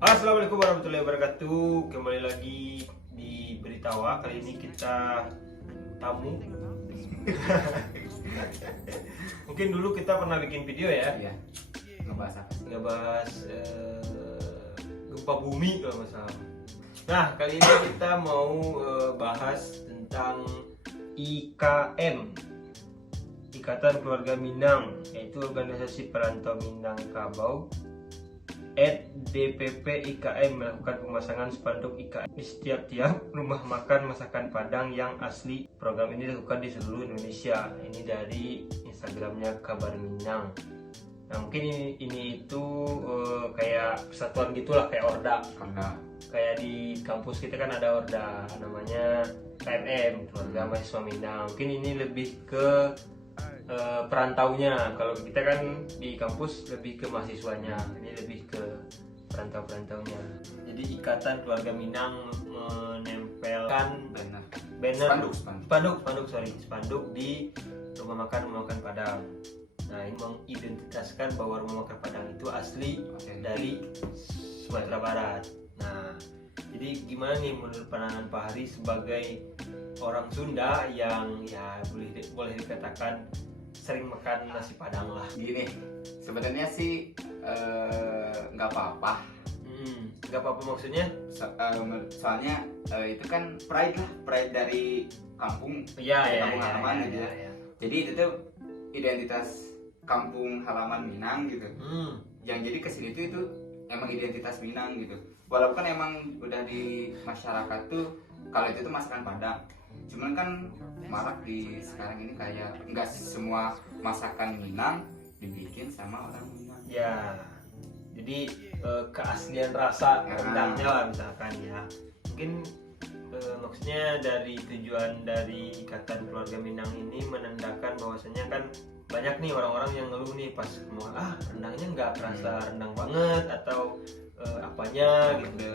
Assalamualaikum warahmatullahi wabarakatuh. Kembali lagi di Beritawa. Kali ini kita tamu. Mungkin dulu kita pernah bikin video ya. Iya. Ngebahas apa sih? Ngebahas gempa bumi kalau nggak salah. Nah, kali ini kita mau bahas tentang IKM, Ikatan Keluarga Minang, yaitu organisasi perantau Minangkabau. DPP IKM melakukan pemasangan spanduk IKM di setiap rumah makan masakan Padang yang asli. Program ini dilakukan di seluruh Indonesia. Ini dari Instagramnya Kabar Minang. Nah, mungkin ini itu kayak persatuan gitulah, kayak Orda. Kayak di kampus kita kan ada Orda, namanya KMM, Keluarga Mahasiswa Minang. Mungkin ini lebih ke perantaunya. Kalau kita kan di kampus lebih ke mahasiswanya, ini lebih ke perantau-perantaunya. Jadi Ikatan Keluarga Minang menempelkan banner spanduk di rumah makan Padang. Nah, ini mengidentitaskan bahwa rumah makan Padang itu asli dari Sumatera Barat. Nah, jadi gimana nih menurut pandangan Pak Hari sebagai orang Sunda yang ya boleh dikatakan sering makan nasi Padang lah. Gini, sebenarnya sih nggak apa-apa. Nggak apa-apa maksudnya? Soalnya itu kan pride dari kampung. Kampung halaman gitu. Jadi itu tuh identitas kampung halaman Minang gitu. Yang jadi kesini tuh itu emang identitas Minang gitu. Walaupun emang udah di masyarakat tuh kalau itu tuh masakan Padang. Cuman kan marak di sekarang ini kayak nggak semua masakan Minang dibikin sama orang Minang. Ya, jadi keaslian rasa rendangnya lah misalkan ya. Mungkin maksudnya dari tujuan dari Ikatan Keluarga Minang ini menandakan bahwasanya kan banyak nih orang-orang yang ngeluh nih pas mau rendangnya nggak kerasa rendang banget atau apanya gitu,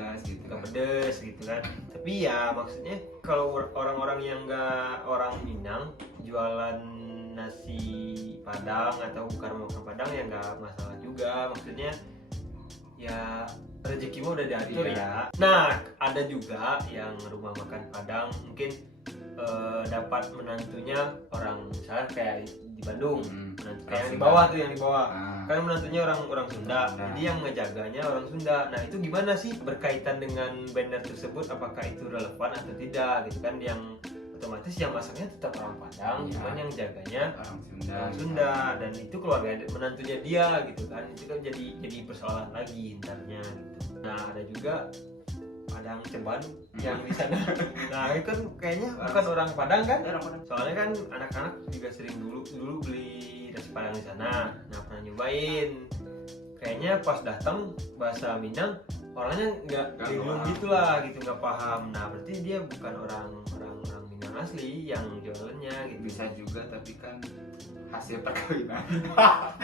nggak pedes gitu kan. Tapi ya maksudnya kalau orang-orang yang nggak orang Minang jualan nasi Padang atau bukan makan Padang ya nggak masalah juga. Maksudnya ya rezekimu udah diatur ya. Nah, ada juga yang rumah makan Padang mungkin dapat menantunya orang misalnya kayak di Bandung, kayak yang di bawah kan menantunya orang Sunda, jadi yang ngejaganya orang Sunda. Nah, itu gimana sih berkaitan dengan banner tersebut, apakah itu relevan atau tidak gitu kan? Yang otomatis yang masaknya tetap orang Padang, cuman yang jaganya orang Sunda dan itu keluarga menantunya dia gitu kan. Itu kan jadi persoalan lagi intarnya gitu. Nah, ada juga Padang Ceban yang di sana. Nah, itu kan kayaknya bukan orang Padang kan? Soalnya kan anak-anak juga sering dulu beli nasi Padang di sana. Nah, pernah nyobain. Kayaknya pas datang bahasa Minang orangnya nggak bingung gitulah gitu, nggak paham. Nah, berarti dia bukan orang Minang asli yang jualannya gitu. Bisa juga, tapi kan hasil perkawinan.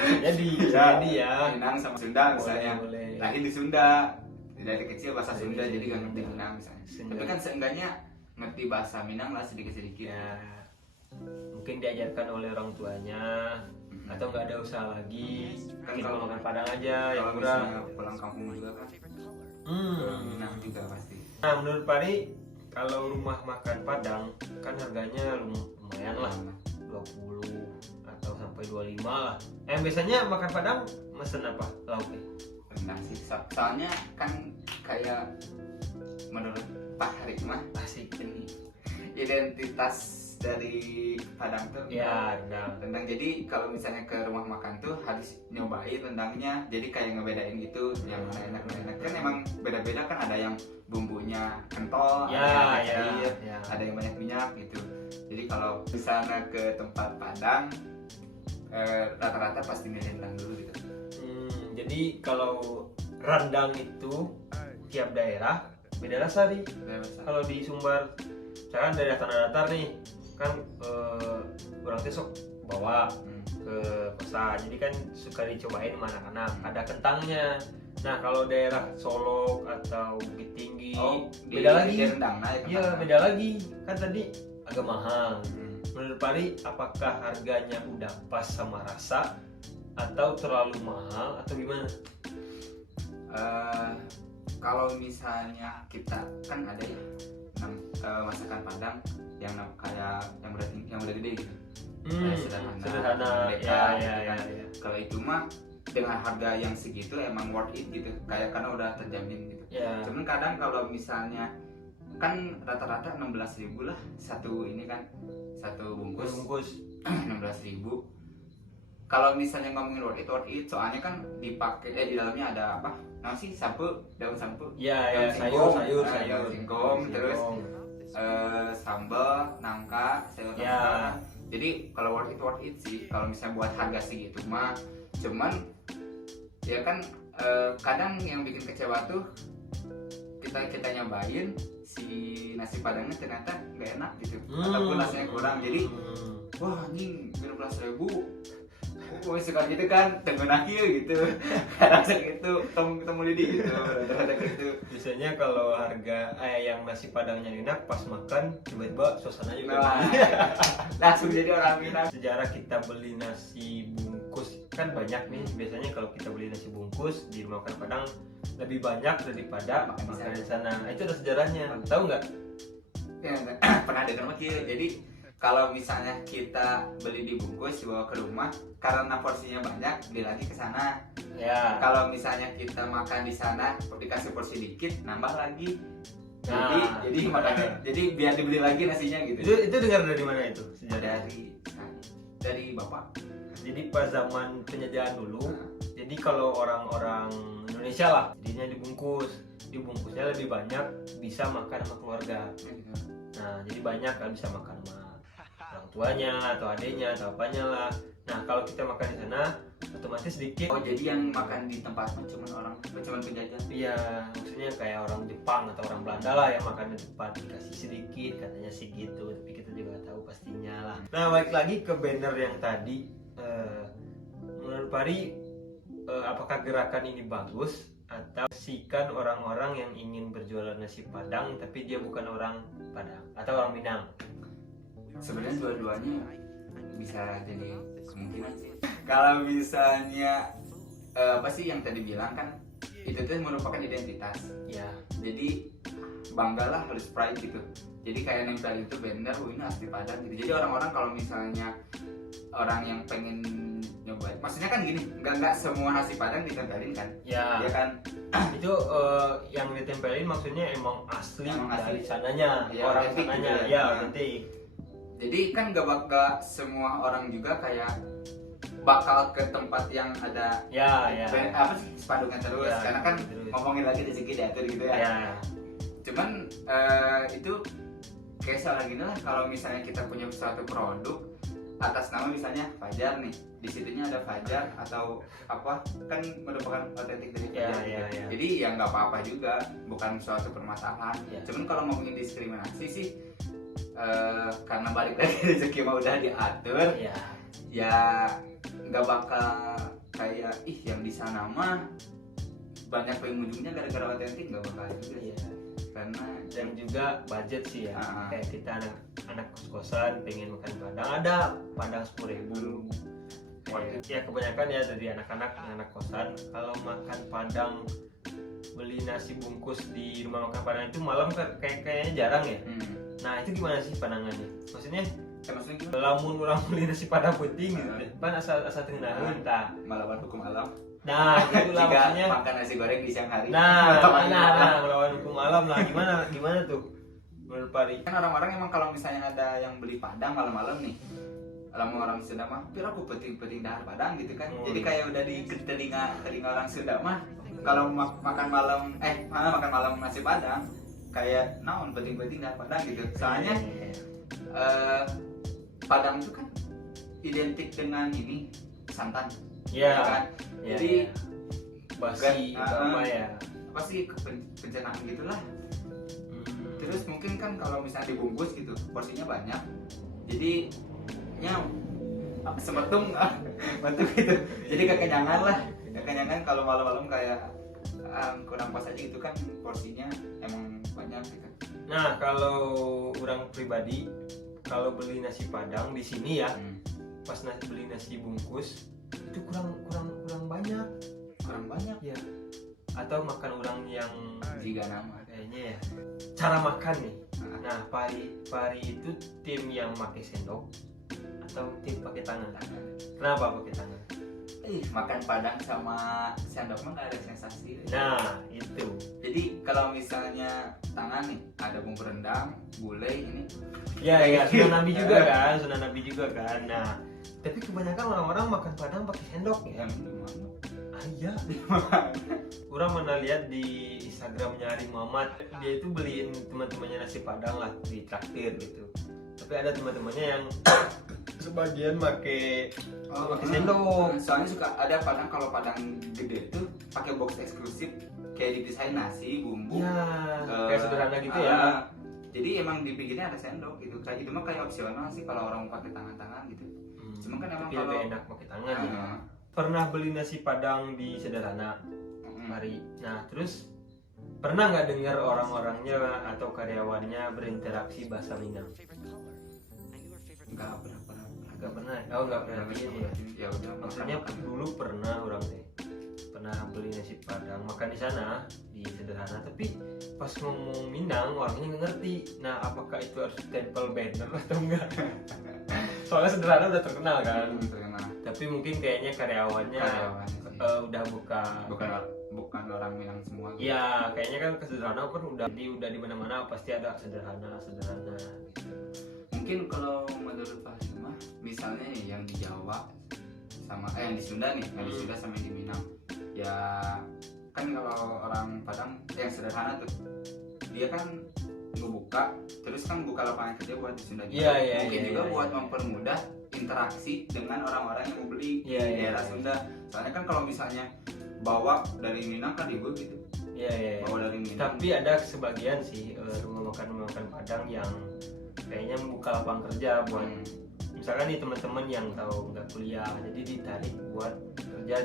jadi ya Minang sama Sunda misalnya. Boleh. Lahir di Sunda. Dari kecil bahasa Sunda jadi gak ngerti Minang misalnya. Tapi kan seenggaknya ngerti bahasa Minang lah sedikit-sedikit. Ya, mungkin diajarkan oleh orang tuanya atau nggak ada usaha lagi. Kan Kalau makan Padang aja yang kalau murah. misalnya pulang kampung juga kan Minang juga pasti. Nah, menurut Pari kalau rumah makan Padang kan harganya lumayan lah, 20 atau sampai 25 lah. Biasanya makan Padang mesen apa lauknya? Rendang sih, soalnya kan kayak menurut Pak Harik mah Asik ini. identitas dari Padang tuh Ya, rendang. Jadi kalau misalnya ke rumah makan tuh harus nyobain rendangnya. Jadi kayak ngebedain gitu yang mana enak. Kan emang beda-beda kan, ada yang bumbunya kental, ada yang cair, ada yang banyak minyak gitu. Jadi kalau misalnya ke tempat Padang rata-rata pasti milih rendang dulu gitu. Jadi kalau rendang itu tiap daerah beda rasa nih. Kalau di Sumbar, misalkan daerah tanah datar nih, kan orang besok bawa ke kosan, jadi kan suka dicobain sama anak-anak. Ada kentangnya. Nah, kalau daerah Solo atau Bukit Tinggi beda lagi. Iya, beda lagi. Kan tadi agak mahal. Menurut Pari, apakah harganya udah pas sama rasa atau terlalu mahal atau gimana? kalau misalnya kita kan ada ya masakan Padang yang kayak yang udah gede gitu. Kayak sederhana merdeka, ya, gitu ya, kan. ya. Kalau itu mah dengan harga yang segitu emang worth it gitu, kayak karena udah terjamin gitu. Ya. Cuman kadang kalau misalnya kan rata-rata 16.000 lah satu ini kan, satu bungkus 16.000. Kalau misalnya ngomongin worth it, soalnya kan dipakai di dalamnya ada apa? Nah sih daun sampo. Ya, Daun sayur. daun singkong, terus sambal, nangka, sayur Ya. nangka. Jadi kalau worth it sih kalau misalnya buat harga segitu mah. Cuman ya kan kadang yang bikin kecewa tuh kita nyobain si nasi padangnya ternyata nggak enak gitu, ataupun nasinya kurang. Jadi wah anjing 15.000 suka gitu kan, tenggenak gitu. Kadang segitu ketemu lidi gitu, rada gitu. Biasanya kalau harga yang nasi padangnya enak, pas makan tiba-tiba suasana juga Nah, langsung jadi orang Minang. Sejarah kita beli nasi bungkus kan banyak nih. Biasanya kalau kita beli nasi bungkus di rumah makan Padang lebih banyak daripada makan di sana. Itu ada sejarahnya. Tahu nggak? Ya, pernah dengar gitu. Jadi kalau misalnya kita beli dibungkus dibawa ke rumah karena porsinya banyak, beli lagi ke sana. Ya. Kalau misalnya kita makan di sana dikasih porsi dikit, nambah lagi. Nah, jadi makanya jadi biar dibeli lagi nasinya gitu. Itu dengar dari mana itu sejarah? Dari bapak. Jadi pas zaman penjajahan dulu, jadi kalau orang-orang Indonesia lah, jadinya dibungkusnya lebih banyak, bisa makan sama keluarga. Nah, jadi banyak kan bisa makan sama orang tuanya atau adiknya atau apanya lah. Nah, kalau kita makan di sana otomatis sedikit. Oh, jadi yang makan di tempatnya cuma penjajah. Iya, maksudnya kayak orang Jepang atau orang Belanda lah yang makan di tempat dikasih sedikit, katanya sih gitu. Tapi kita juga tahu pastinya lah. Nah, balik lagi ke banner yang tadi. Menurut Pari, apakah gerakan ini bagus atau sikan orang-orang yang ingin berjualan nasi Padang tapi dia bukan orang Padang atau orang Minang? Sebenarnya dua-duanya bisa jadi kemungkinan sih. Kalau misalnya apa sih yang tadi bilang kan itu tuh merupakan identitas. Ya. Jadi banggalah harus pride gitu. Jadi kayak nempel itu banner, ini asli Padang gitu. Jadi orang-orang kalau misalnya orang yang pengen nyobain, maksudnya kan gini, nggak semua nasi Padang ditempelin kan? Ya. Ya kan? Itu yang ditempelin maksudnya emang asli Emang asli. dari sananya, Ya, orang otentik sananya. gitu ya. Ya, Nah. otentik. Jadi kan gak semua orang juga kayak bakal ke tempat yang ada Ya. apa sih spanduknya terus, Ya, karena kan terus. ngomongin lagi rezeki diatur gitu ya. Ya. Cuman itu kayak soal gini lah, kalau misalnya kita punya suatu produk atas nama misalnya Fajar nih, di situnya ada Fajar atau apa, kan merupakan otentik dari Fajar gitu. Ya. Jadi ya nggak apa-apa juga, bukan suatu permasalahan. Ya. Cuman kalau ngomongin diskriminasi sih karena balik lagi rezeki mah udah diatur, ya nggak bakal kayak yang di sana mah banyak pengunjungnya gara-gara otentik, nggak bakal juga Ya. karena Dan juga budget sih ya. Kayak kita anak kos-kosan pengen makan Padang, ada Padang 10.000. Ya kebanyakan ya dari anak kosan kalau makan Padang, beli nasi bungkus di rumah makan Padang itu malam kayaknya jarang ya. Nah, itu gimana sih pandangannya? Maksudnya maksudnya gimana? lamun orang beli nasi Padang putih gitu kan asal tengah entah. Malawan hukum alam. Nah, itulah Jika maksudnya. makan nasi goreng di siang hari. Nah, melawan hukum alam lah. Gimana tuh menurut Pari? Kan orang-orang emang kalau misalnya ada yang beli Padang malam-malam nih, lama orang Sunda mah, pira aku penting dahar Padang gitu kan. Jadi kayak udah di telinga orang Sunda mah, kalau makan malam nasi Padang, kayak naon penting dahar Padang gitu. Soalnya Padang itu kan identik dengan ini santan. Ya Kan? Ya, Jadi basi apa ya? apa sih pencernaan gitulah. Terus mungkin kan kalau misalnya dibungkus gitu porsinya banyak, jadi semetung bentuk gitu, jadi kekenyangan kalau malam-malam kayak kurang pas aja gitu kan, porsinya emang banyak gitu. Nah, kalau orang pribadi kalau beli nasi Padang di sini ya, pas beli nasi bungkus itu kurang banyak Kurang banyak ya. atau makan orang yang jika nama kayaknya ya cara makan nih. Nah, Pari itu tim yang pakai sendok atau tim pakai tangan? Kenapa pakai tangan? Makan padang sama sendok mah gak ada sensasi. Nah, itu. Jadi kalau misalnya tangan nih ada bumbu rendang, gulai ini. Ya, Sunan Nabi juga kan, Sunan Nabi juga kan. Nah, tapi kebanyakan orang-orang makan padang pakai sendok ya. Iya. Orang pernah lihat di Instagramnya Ari Muhammad, dia itu beliin teman-temannya nasi padang lah di traktir gitu. Tapi ada teman-temannya yang sebagian pakai sendok. Soalnya suka ada padang, kalau padang gede tuh pakai box eksklusif kayak dipisahin nasi, bumbu. Ya, kayak sederhana gitu ya. Jadi emang di pinggirnya ada sendok gitu. Kayak itu mah kayak opsional sih kalau orang mau pakai tangan-tangan gitu. Cuma kan emang tapi kalau lebih enak pakai tangan ya. Pernah beli nasi padang di Sederhana hari. Nah, terus pernah nggak dengar orang-orangnya atau karyawannya berinteraksi bahasa Minang? Enggak pernah. Oh, nggak pernah. Ya udah. Maksudnya dulu pernah orang deh. Pernah beli nasi padang makan di sana di Sederhana, tapi pas ngomong Minang orangnya nggak ngerti. Nah, apakah itu harus tempel banner atau enggak? Soalnya Sederhana udah terkenal kan. Tapi mungkin kayaknya karyawannya udah bukan orang Minang semua. Iya, kayaknya kan ke Sederhana kan udah di mana-mana pasti ada sederhana. Mungkin kalau menurut Pak Hima, misalnya nih yang di Jawa sama yang di Sunda nih, yang di Sunda sama yang di Minang. Ya kan kalau orang Padang yang sederhana tuh, dia kan ngebuka, terus kan buka lapangan kerja buat di Sunda juga. Mungkin juga buat mempermudah interaksi dengan orang-orang yang mau beli di daerah Sunda. Soalnya kan kalau misalnya bawa dari Minang kan ribut gitu. Bawa dari Minang. Tapi ada sebagian sih rumah makan Padang yang kayaknya membuka lapangan kerja buat misalkan nih teman-teman yang tahu nggak kuliah, jadi ditarik buat kerja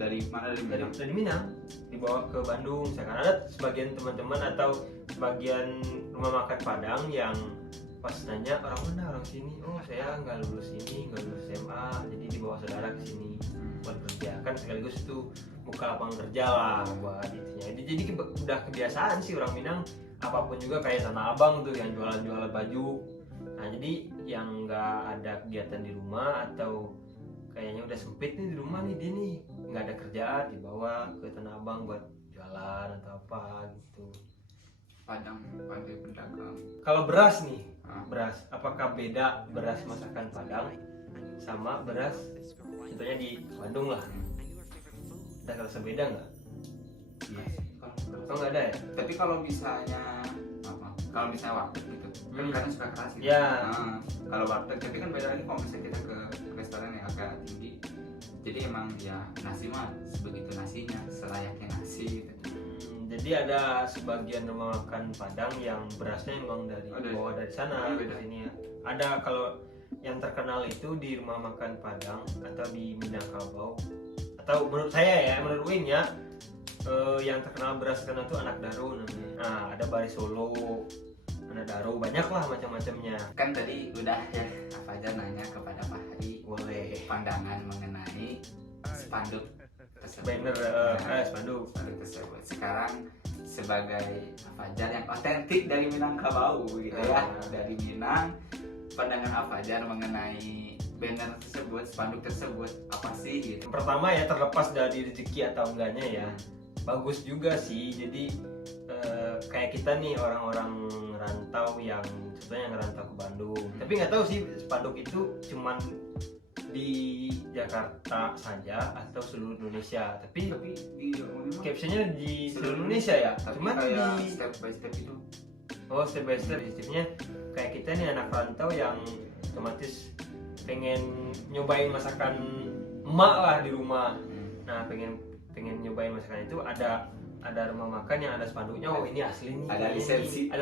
dari Minang dibawa ke Bandung. Misalkan ada sebagian teman-teman atau sebagian rumah makan Padang yang pas nanya orang mana, orang sini, oh saya nggak lulus SMA, jadi dibawa saudara ke sini buat kerja, kan sekaligus itu buka lapangan kerja lah buat itunya. Jadi udah kebiasaan sih orang Minang, apapun juga kayak Tanah Abang tuh yang jualan baju. Nah, jadi yang nggak ada kegiatan di rumah atau kayaknya udah sempit nih di rumah nih, dia nih nggak ada kerjaan, dibawa ke Tanah Abang buat jualan atau apa gitu. Padang pandai pedagang. Kalau beras nih, beras apakah beda beras masakan Padang sama beras contohnya di Bandung lah? Ada rasa beda nggak? Kalau nggak ada ya? Tapi kalau misalnya warteg gitu, kan kadang suka keras gitu. Kalau warteg, tapi kan beda lagi kalau misalnya kita ke restoran yang agak tinggi. Jadi emang ya nasi mah sebegitu nasinya, selayaknya nasi gitu. Jadi ada sebagian rumah makan Padang yang berasnya emang bawa dari sana ke sini ya. Ada kalau yang terkenal itu di rumah makan Padang atau di Minangkabau, atau menurut saya ya, menurut Win ya, yang terkenal beras karena itu Anak Daru namanya. Nah, ada Bari Solo, Anak Daru, banyak lah macam-macamnya. Kan tadi udah ya, apa aja nanya kepada Pak Hadi, boleh pandangan mengenai spanduk tersebut. Banner spanduk tersebut. Sekarang sebagai Fajar yang otentik dari Minangkabau gitu ya, dari Minang, pandangan Fajar mengenai banner tersebut, spanduk tersebut apa sih gitu? Pertama ya, terlepas dari rezeki atau enggaknya ya, bagus juga sih. Jadi kayak kita nih orang-orang rantau yang contohnya ngerantau ke Bandung, tapi nggak tahu sih spanduk itu cuman di Jakarta saja atau seluruh Indonesia, tapi di captionnya di seluruh Indonesia ya, cuman di step by step itu. Step by step sistemnya kayak kita nih anak rantau yang otomatis pengen nyobain masakan emak lah di rumah. Nah, pengen nyobain masakan itu, ada rumah makan yang ada spanduknya, oh ini asli nih, ada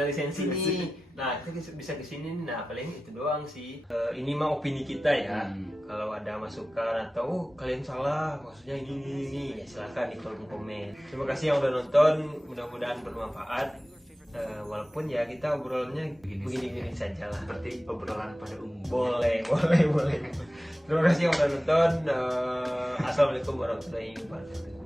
lisensi nih. Nah, kita bisa kesini. Nah, paling itu doang sih. Ini mah opini kita ya. Kalau ada masukan atau kalian salah, maksudnya ini ya silakan di kolom komen. Terima kasih yang udah nonton, mudah-mudahan bermanfaat. Walaupun ya kita obrolannya begini-begini saja lah, seperti obrolan pada umum. Boleh. Terima kasih yang udah nonton. Assalamualaikum warahmatullahi wabarakatuh.